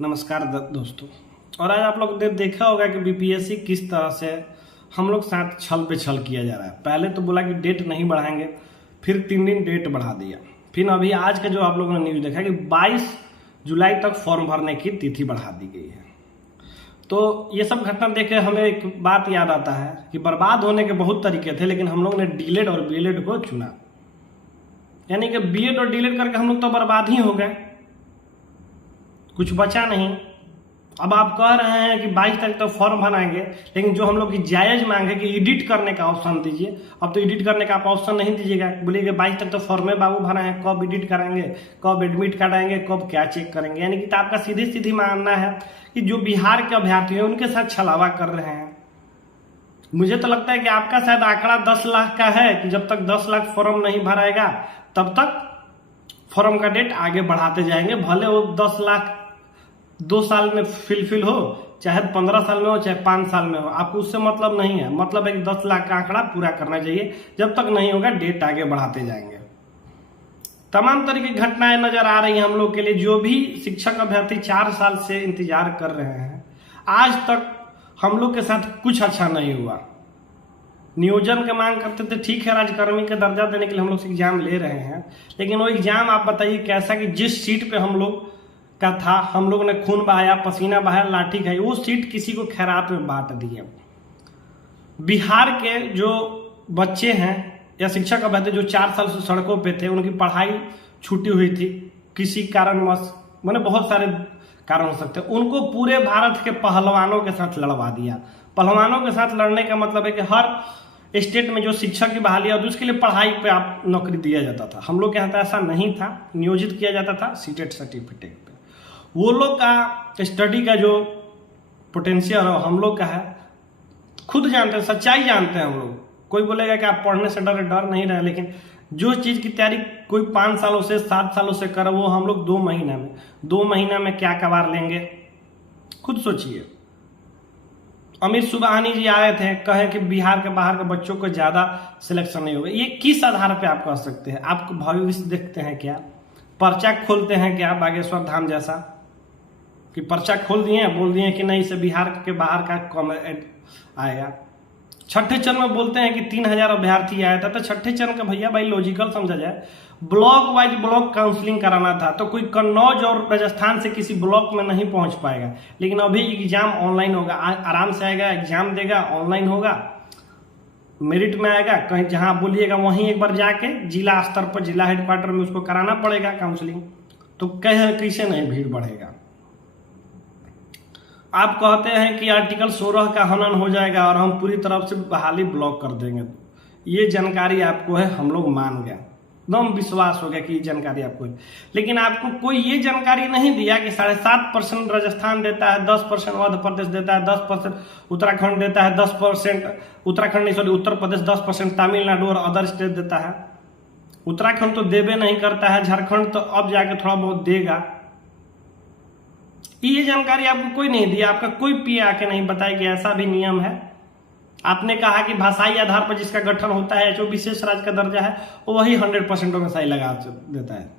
नमस्कार दोस्तों। और आज आप लोग ने देखा होगा कि बीपीएससी किस तरह से हम लोग साथ छल पे छल किया जा रहा है। पहले तो बोला कि डेट नहीं बढ़ाएंगे, फिर 3 दिन डेट बढ़ा दिया, फिर अभी आज का जो आप लोगों ने न्यूज देखा कि 22 जुलाई तक फॉर्म भरने की तिथि बढ़ा दी गई है। तो ये सब घटना देख के हमें एक बात याद आता है कि बर्बाद होने के बहुत तरीके थे, लेकिन हम लोग ने डीलेड और बीएड को चुना। यानी कि बीएड और डीलेड करके हम लोग तो बर्बाद ही हो गए, कुछ बचा नहीं। अब आप कह रहे हैं कि 22 तारीख तक फॉर्म भराएंगे, लेकिन जो हम लोग की जायज मांग है कि एडिट करने का ऑप्शन दीजिए। अब तो एडिट करने का आप ऑप्शन नहीं दीजिएगा, बोलिएगा 22 तक तो फॉर्म बाबू भरा है, कब एडिट कराएंगे, कब एडमिट कराएंगे, कब क्या चेक करेंगे। यानी कि तो आपका सीधी सीधी मानना है कि जो बिहार के अभ्यर्थी हैं उनके साथ छलावा कर रहे हैं। मुझे तो लगता है कि आपका शायद आंकड़ा 10 लाख का है कि जब तक 10 लाख फॉर्म नहीं भराएगा तब तक फॉर्म का डेट आगे बढ़ाते जाएंगे। भले वो 10 लाख 2 साल में फिल हो, चाहे 15 साल में हो, चाहे 5 साल में हो, आपको उससे मतलब नहीं है। मतलब है कि 10 लाख का आंकड़ा पूरा करना चाहिए, जब तक नहीं होगा डेट आगे बढ़ाते जाएंगे। तमाम तरह की घटनाएं नजर आ रही हैं हम लोग के लिए। जो भी शिक्षक अभ्यर्थी 4 साल से इंतजार कर रहे हैं, आज तक हम लोग के साथ कुछ अच्छा नहीं हुआ। नियोजन के मांग करते थे, ठीक है, राज्यकर्मी का दर्जा देने के लिए हम लोग एग्जाम ले रहे हैं, लेकिन वो एग्जाम आप बताइए कैसा कि जिस सीट पे हम लोग का था, हम लोग ने खून बहाया, पसीना बहाया, लाठी खाई, वो सीट किसी को खैरात में बांट दी है। बिहार के जो बच्चे हैं या शिक्षक अभ्यर्थी जो 4 साल से सड़कों पे थे, उनकी पढ़ाई छूटी हुई थी किसी कारणवश, मैंने बहुत सारे कारण हो सकते हैं, उनको पूरे भारत के पहलवानों के साथ लड़वा दिया। पहलवानों के साथ लड़ने का मतलब है कि हर स्टेट में जो शिक्षक की बहाली है उसके लिए पढ़ाई पे आप नौकरी दिया जाता था। हम लोग के यहाँ ऐसा नहीं था, नियोजित किया जाता था सीटेट सर्टिफिकेट पे। वो लोग का स्टडी का जो पोटेंशियल है हम लोग का है, खुद जानते हैं, सच्चाई जानते हैं हम लोग। कोई बोलेगा कि आप पढ़ने से डर नहीं रहे, लेकिन जो चीज की तैयारी कोई 5 सालों से 7 सालों से करे, वो हम लोग 2 महीना में क्या कबार लेंगे, खुद सोचिए। अमित सुबहानी जी आए थे, कहे कि बिहार के बाहर के बच्चों को ज्यादा सिलेक्शन नहीं होगा। ये किस आधार पे आप कह सकते हैं? आप भविष्य देखते हैं क्या? पर्चा खोलते हैं क्या बागेश्वर धाम जैसा कि पर्चा खोल दिए, बोल दिए कि नहीं, इसे बिहार के बाहर का कम आएगा। छठे चरण में बोलते हैं कि 3000 अभ्यर्थी आया था, तो छठे चरण का भैया भाई लॉजिकल समझा जाए, ब्लॉक वाइज ब्लॉक काउंसलिंग कराना था, तो कोई कन्नौज और राजस्थान से किसी ब्लॉक में नहीं पहुंच पाएगा। लेकिन अभी एग्जाम ऑनलाइन होगा, आराम से आएगा, एग्जाम देगा, ऑनलाइन होगा, मेरिट में आएगा, कहीं जहां बोलिएगा वहीं एक बार जाके जिला स्तर पर, जिला हेडक्वार्टर में उसको कराना पड़ेगा काउंसलिंग। तो कैसे नहीं भीड़ बढ़ेगा। आप कहते हैं कि आर्टिकल 16 का हनन हो जाएगा और हम पूरी तरफ से बहाली ब्लॉक कर देंगे। ये जानकारी आपको है, हम लोग मान गए, एकदम विश्वास हो गया कि ये जानकारी आपको है। लेकिन आपको कोई ये जानकारी नहीं दिया कि 7.5% राजस्थान देता है, 10% मध्य प्रदेश देता है, 10% उत्तराखंड देता है, 10% उत्तर प्रदेश, 10% तमिलनाडु और अदर स्टेट देता है। उत्तराखंड तो देवे नहीं करता है, झारखंड तो अब जाके थोड़ा बहुत देगा। ये जानकारी आपको कोई नहीं दिया, आपका कोई पीए आके नहीं बताया कि ऐसा भी नियम है। आपने कहा कि भाषाई आधार पर जिसका गठन होता है, जो विशेष राज्य का दर्जा है, वो वही 100% में सही लगा देता है।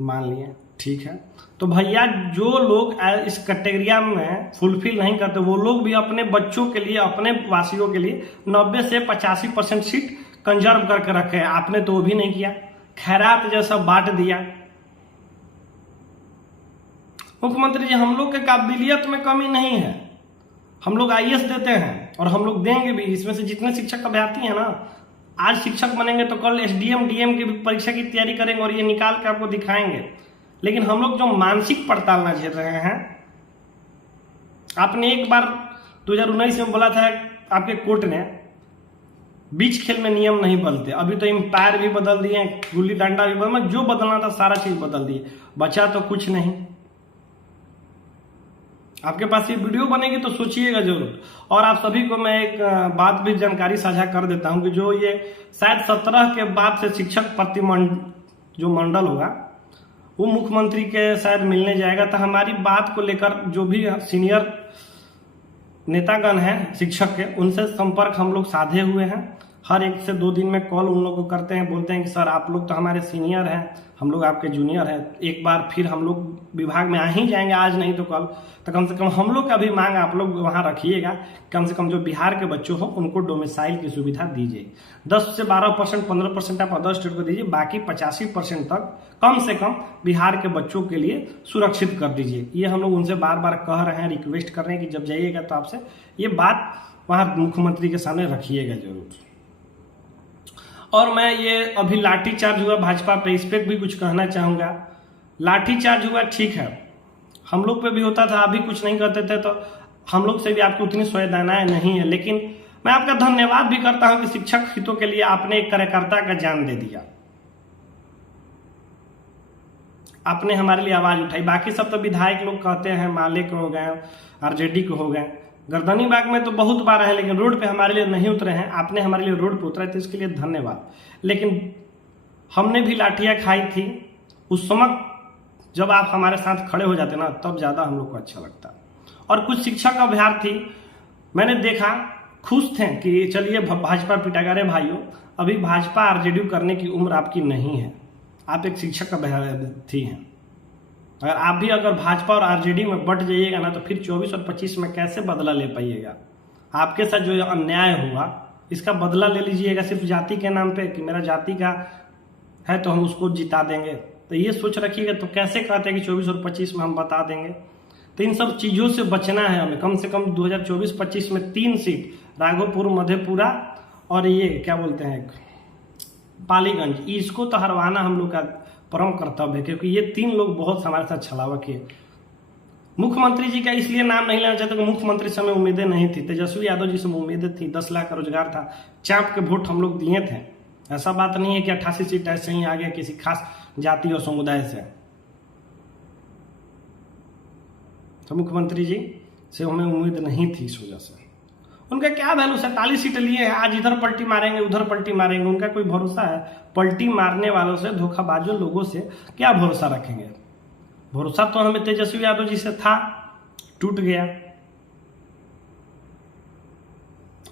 मान लिए, ठीक है। तो भैया जो लोग इस कैटेगरिया में फुलफिल नहीं करते, वो लोग भी अपने बच्चों के लिए, अपने वासियों के लिए 90 से 85% सीट कंजर्व करके रखे हैं। आपने तो वो भी नहीं किया, खैरात जैसा बांट दिया। मुख्यमंत्री जी, हम लोग के काबिलियत में कमी नहीं है, हम लोग आईएएस देते हैं और हम लोग देंगे भी। इसमें से जितने शिक्षक अभ्यर्थी हैं ना, आज शिक्षक बनेंगे तो कल एसडीएम डीएम की परीक्षा की तैयारी करेंगे और ये निकाल के आपको दिखाएंगे। लेकिन हम लोग जो मानसिक पड़ताल ना झेल रहे हैं, आपने एक बार 2019 में बोला था आपके कोर्ट ने, बीच खेल में नियम नहीं बदलते। अभी तो एम्पायर भी बदल दिए, गुल्ली डंडा भी बदल, जो बदलना था सारा चीज बदल दिए, बचा तो कुछ नहीं। आपके पास ये वीडियो बनेगी तो सोचिएगा जरूर। और आप सभी को मैं एक बात भी जानकारी साझा कर देता हूं कि जो ये शायद 17 के बाद से शिक्षक जो मंडल होगा, वो मुख्यमंत्री के शायद मिलने जाएगा। तो हमारी बात को लेकर जो भी सीनियर नेतागण हैं शिक्षक के, उनसे संपर्क हम लोग साधे हुए हैं। हर 1 से 2 दिन में कॉल उन लोगों को करते हैं, बोलते हैं कि सर आप लोग तो हमारे सीनियर हैं, हम लोग आपके जूनियर हैं, एक बार फिर हम लोग विभाग में आ ही जाएंगे, आज नहीं तो कल, तो कम से कम हम लोग का भी मांग आप लोग वहाँ रखिएगा, कम से कम जो बिहार के बच्चों हो उनको डोमिसाइल की सुविधा दीजिए। 10 से 12%, 15% आप अदर स्टेट को दीजिए, बाकी 85% तक कम से कम बिहार के बच्चों के लिए सुरक्षित कर दीजिए। ये हम लोग उनसे बार बार कह रहे हैं, रिक्वेस्ट कर रहे हैं कि जब जाइएगा तो आपसे ये बात वहाँ मुख्यमंत्री के सामने रखिएगा जरूर। और मैं ये अभी लाठीचार्ज हुआ भाजपा पे, इस पे भी कुछ कहना चाहूंगा। लाठीचार्ज हुआ ठीक है, हम लोग पे भी होता था, अभी कुछ नहीं करते थे तो हम लोग से भी आपको उतनी संवेदनाएं नहीं है, लेकिन मैं आपका धन्यवाद भी करता हूं कि शिक्षक हितों के लिए आपने एक कार्यकर्ता का जान दे दिया, आपने हमारे लिए आवाज उठाई। बाकी सब तो विधायक लोग कहते हैं, माले को हो गए, आरजेडी को हो गए, गर्दनीबाग में तो बहुत बार है, लेकिन रोड पे हमारे लिए नहीं उतरे हैं। आपने हमारे लिए रोड पे उतरा है तो इसके लिए धन्यवाद। लेकिन हमने भी लाठियां खाई थी उस समय, जब आप हमारे साथ खड़े हो जाते ना तब ज्यादा हम लोग को अच्छा लगता। और कुछ शिक्षक अभ्यर्थी मैंने देखा खुश थे कि चलिए भाजपा पिटागा। रे भाइयों, अभी भाजपा आरजेडी करने की उम्र आपकी नहीं है, आप एक शिक्षक अभ्यर्थी हैं। अगर आप भी अगर भाजपा और आरजेडी में बट जाइएगा ना तो फिर 24 और 25 में कैसे बदला ले पाइएगा? आपके साथ जो अन्याय हुआ इसका बदला ले लीजिएगा सिर्फ जाति के नाम पे कि मेरा जाति का है तो हम उसको जिता देंगे। तो ये सोच रखिएगा, तो कैसे कहते हैं कि 24 और 25 में हम बता देंगे? तो इन सब चीजों से बचना है हमें। कम से कम 2024-25 में 3 सीट, राघोपुर, मधेपुरा और ये क्या बोलते हैं पालीगंज, इसको तो हरवाना हम लोग का परम कर्तव्य है, क्योंकि ये 3 लोग बहुत हमारे साथ छलावा किए। मुख्यमंत्री जी का इसलिए नाम नहीं लेना चाहते कि मुख्यमंत्री समय उम्मीदें नहीं थी, तेजस्वी यादव जी से उम्मीदें थी, 10 लाख का रोजगार था, चाप के वोट हम लोग दिए थे। ऐसा बात नहीं है कि 88 सीट ऐसे ही आ गया किसी खास जाति और समुदाय से। तो मुख्यमंत्री जी से हमें उम्मीद नहीं थी, इस वजह से उनका क्या वैल्यू, 47 सीट लिए हैं, आज इधर पलटी मारेंगे उधर पलटी मारेंगे, उनका कोई भरोसा है? पलटी मारने वालों से, धोखाबाजों लोगों से क्या भरोसा रखेंगे? भरोसा तो हमें तेजस्वी यादव जी से था, टूट गया।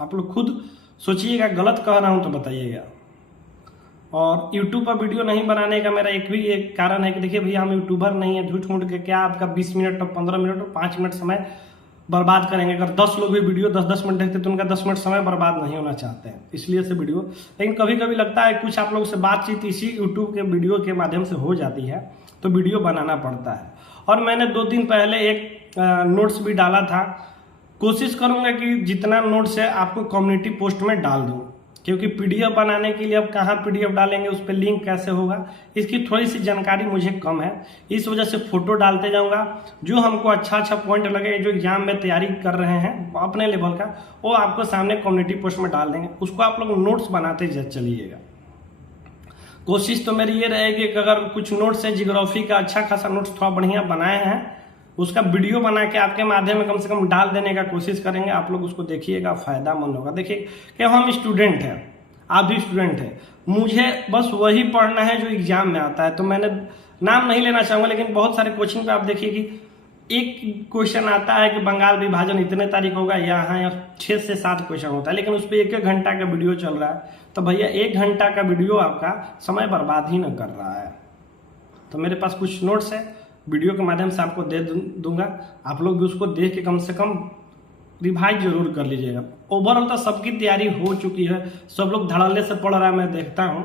आप लोग खुद सोचिएगा, गलत कह रहा हूं तो बताइएगा। और यूट्यूब पर वीडियो नहीं बनाने का मेरा एक कारण है कि देखिए भैया हम यूट्यूबर नहीं है, झूठ मूठ के क्या आपका 20 मिनट और 15 मिनट और 5 मिनट समय बर्बाद करेंगे। अगर 10 लोग भी वीडियो 10-10 मिनट देखते तो उनका 10 मिनट समय बर्बाद नहीं होना चाहते हैं, इसलिए से वीडियो। लेकिन कभी कभी लगता है कुछ आप लोगों से बातचीत इसी यूट्यूब के वीडियो के माध्यम से हो जाती है तो वीडियो बनाना पड़ता है। और मैंने 2 दिन पहले एक नोट्स भी डाला था, कोशिश करूंगा कि जितना नोट्स है आपको कम्युनिटी पोस्ट में डाल दूं, क्योंकि पीडीएफ बनाने के लिए अब कहाँ पीडीएफ डालेंगे, उस पर लिंक कैसे होगा, इसकी थोड़ी सी जानकारी मुझे कम है। इस वजह से फोटो डालते जाऊंगा, जो हमको अच्छा पॉइंट लगे, जो एग्जाम में तैयारी कर रहे हैं अपने लेवल का, वो आपको सामने कम्युनिटी पोस्ट में डाल देंगे, उसको आप लोग नोट्स बनाते चलिएगा। कोशिश तो मेरी ये रहेगी कि अगर कुछ नोट्स है जियोग्राफी का, अच्छा खासा नोट्स थोड़ा बढ़िया बनाए हैं, उसका वीडियो बना के आपके माध्यम में कम से कम डाल देने का कोशिश करेंगे। आप लोग उसको देखिएगा, फायदा मंद होगा। देखिए कि हम स्टूडेंट हैं, आप भी स्टूडेंट हैं, मुझे बस वही पढ़ना है जो एग्जाम में आता है। तो मैंने नाम नहीं लेना चाहूंगा, लेकिन बहुत सारे कोचिंग पे आप देखिए कि एक क्वेश्चन आता है कि बंगाल विभाजन इतने तारीख होगा, यहाँ 6 से 7 क्वेश्चन होता है, लेकिन उस पर 1-1 घंटा का वीडियो चल रहा है। तो भैया 1 घंटा का वीडियो आपका समय बर्बाद ही न कर रहा है। तो मेरे पास कुछ नोट्स है, वीडियो के माध्यम से आपको दे दूंगा, आप लोग भी उसको देख के कम से कम रिवाइज जरूर कर लीजिएगा। ओवरऑल तो सबकी तैयारी हो चुकी है, सब लोग धड़ल्ले से पढ़ रहा है, मैं देखता हूँ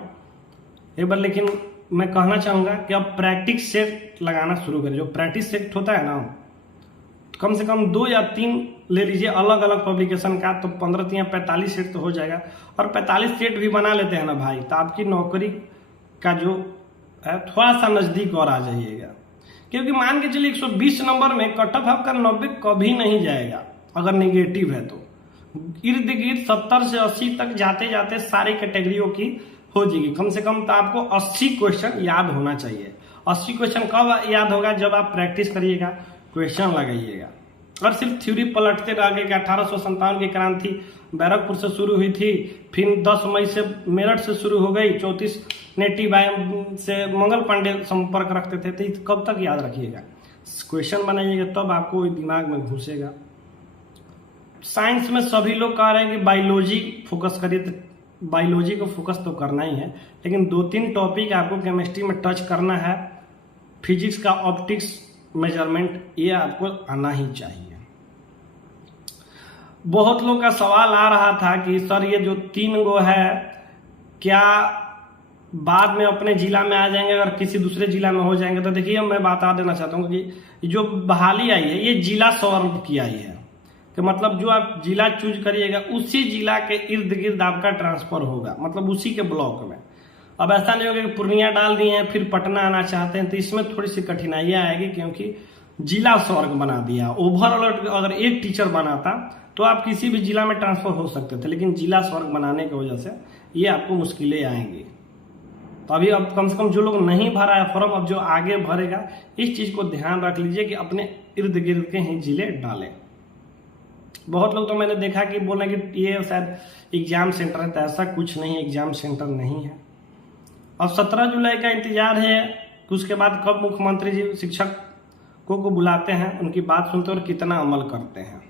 एक बार। लेकिन मैं कहना चाहूंगा कि अब प्रैक्टिस सेट लगाना शुरू करें। जो प्रैक्टिस सेट होता है ना, कम से कम 2 या 3 ले लीजिए अलग अलग पब्लिकेशन का, तो 15 या 45 सेट तो हो जाएगा। और 45 सेट भी बना लेते हैं ना भाई, तो आपकी नौकरी का जो है थोड़ा सा नजदीक और आ जाइएगा। क्योंकि मान के चलिए 120 नंबर में कट ऑफ आपका 90 कभी नहीं जाएगा अगर नेगेटिव है तो। इर्द गिर्द 70 से 80 तक जाते जाते सारी कैटेगरियों की हो जाएगी। कम से कम तो आपको 80 क्वेश्चन याद होना चाहिए। 80 क्वेश्चन कब याद होगा? जब आप प्रैक्टिस करिएगा, क्वेश्चन लगाइएगा। और सिर्फ थ्योरी पलटते रह गए कि 1857 की क्रांति बैरकपुर से शुरू हुई थी, फिर 10 मई से मेरठ से शुरू हो गई, 34 नेटिव से मंगल पांडे संपर्क रखते थे, तो कब तक याद रखिएगा? क्वेश्चन बनाइएगा तब आपको दिमाग में घुसेगा। साइंस में सभी लोग कह रहे हैं कि बायोलॉजी फोकस करिए, तो बायोलॉजी को फोकस तो करना ही है, लेकिन 2-3 टॉपिक आपको केमिस्ट्री में टच करना है। फिजिक्स का ऑप्टिक्स, मेजरमेंट, ये आपको आना ही चाहिए। बहुत लोग का सवाल आ रहा था कि सर ये जो 3 गो है क्या बाद में अपने जिला में आ जाएंगे, अगर किसी दूसरे जिला में हो जाएंगे? तो देखिए मैं बता देना चाहता हूँ कि जो बहाली आई है ये जिला सौरभ की आई है, कि मतलब जो आप जिला चूज करिएगा उसी जिला के इर्द गिर्द आपका ट्रांसफर होगा, मतलब उसी के ब्लॉक में। अब ऐसा नहीं होगा कि पूर्णिया डाल दिए हैं फिर पटना आना चाहते हैं, तो इसमें थोड़ी सी कठिनाइयां आएगी, क्योंकि जिला स्वर्ग बना दिया। ओवरऑल अगर एक टीचर बनाता तो आप किसी भी जिला में ट्रांसफर हो सकते थे, लेकिन जिला स्वर्ग बनाने की वजह से ये आपको मुश्किलें आएंगी। तो अभी अब कम से कम जो लोग नहीं भरा है फॉर्म, अब जो आगे भरेगा इस चीज को ध्यान रख लीजिए कि अपने इर्द गिर्द के ही जिले डालें। बहुत लोग तो मैंने देखा कि बोल रहे कि ये शायद एग्जाम सेंटर है, तो ऐसा कुछ नहीं, एग्जाम सेंटर नहीं है। अब 17 जुलाई का इंतजार है कि उसके बाद कब मुख्यमंत्री जी शिक्षकों को बुलाते हैं, उनकी बात सुनते हैं और कितना अमल करते हैं।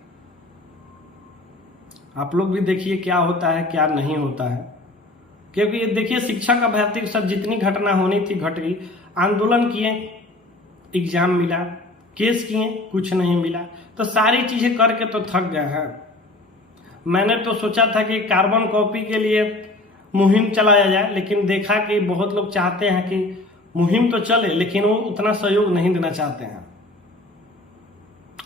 आप लोग भी देखिए क्या होता है क्या नहीं होता है, क्योंकि ये देखिए शिक्षक अभ्यर्थी के साथ जितनी घटना होनी थी घट गई। आंदोलन किए, एग्जाम मिला, केस किए, कुछ नहीं मिला, तो सारी चीजें करके तो थक गए हैं। मैंने तो सोचा था कि कार्बन कॉपी के लिए मुहिम चलाया जाए, लेकिन देखा कि बहुत लोग चाहते हैं कि मुहिम तो चले, लेकिन वो उतना सहयोग नहीं देना चाहते हैं।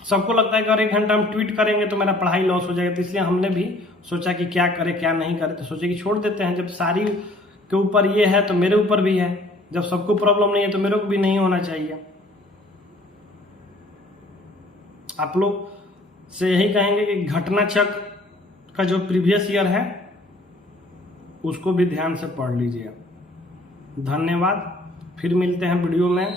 सबको लगता है कि अगर 1 घंटा हम ट्वीट करेंगे तो मेरा पढ़ाई लॉस हो जाएगा, तो इसलिए हमने भी सोचा कि क्या करें क्या नहीं करें, तो सोचे कि छोड़ देते हैं। जब सारी के ऊपर ये है तो मेरे ऊपर भी है, जब सबको प्रॉब्लम नहीं है तो मेरे को भी नहीं होना चाहिए। आप लोग से यही कहेंगे कि घटना चक्र का जो प्रीवियस ईयर है उसको भी ध्यान से पढ़ लीजिए। धन्यवाद, फिर मिलते हैं वीडियो में,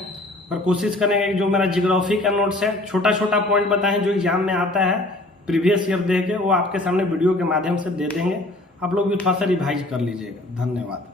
और कोशिश करेंगे कि जो मेरा जियोग्राफी का नोट्स है छोटा छोटा पॉइंट बताएं जो एग्जाम में आता है प्रीवियस ईयर दे के, वो आपके सामने वीडियो के माध्यम से दे देंगे। आप लोग भी थोड़ा सा रिवाइज कर लीजिएगा। धन्यवाद।